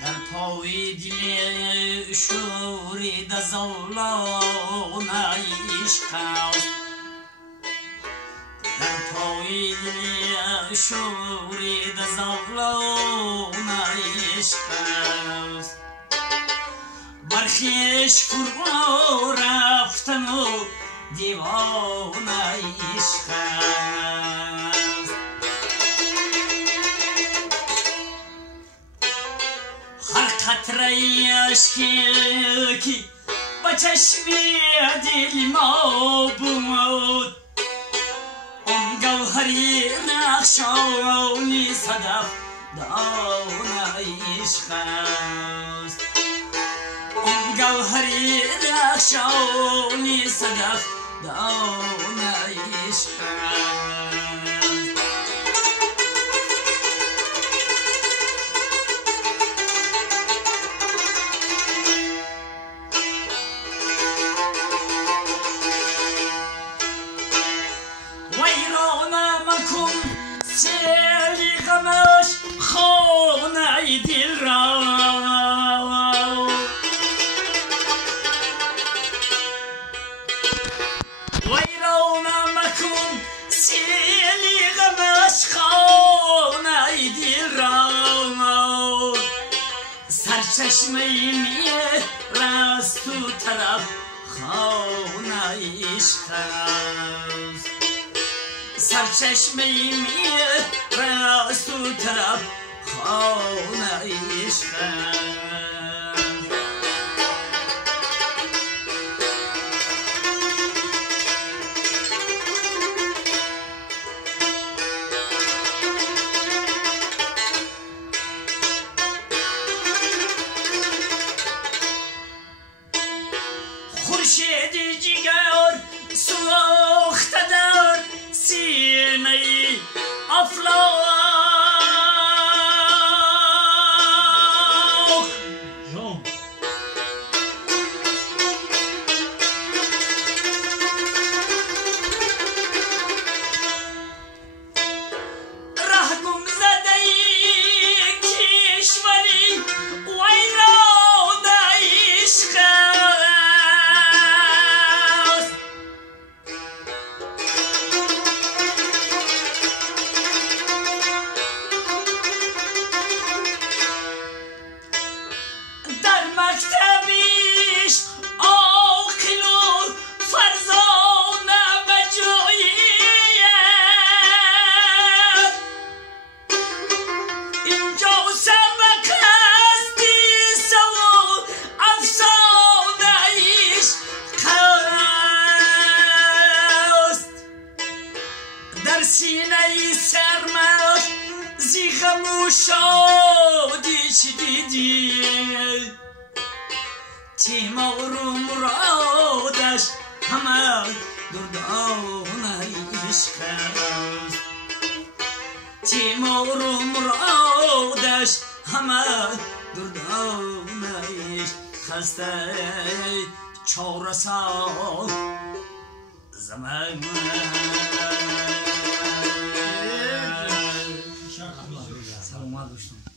در پای دل شورید زولان عشق است، در پای دل شورید زولان عشق است، برخیش فرو رفتن و دیوان عشق است. هر قطره اشکی که به چشم دل ما بود، آن گوهری نقشانی صدف دان عشق است، آن گوهری نقشانی صدف دان عشق است. سیلی غمش خانه دل را، ویران مکن سیلی غمش خانه دل را، سرچشمه میرست تو طرف خانه عشق است، سرچشمه میرست تو طرف خانه عشق است. خورشید جگر سوخته در سینه افلاک، ره گم زده کشوری ویران عشق است، در مکتبیش عاقل و فرزانه به جایی است، اینجا سبق است قصه و افسانه عشق است، در سینه سرمست زی غم و شادیش دیدی، تیمار و مرادش همه دردان عشق است، تیمار و مرادش همه دردان عشق. خسته چاره سال زمان سلامت باشتم.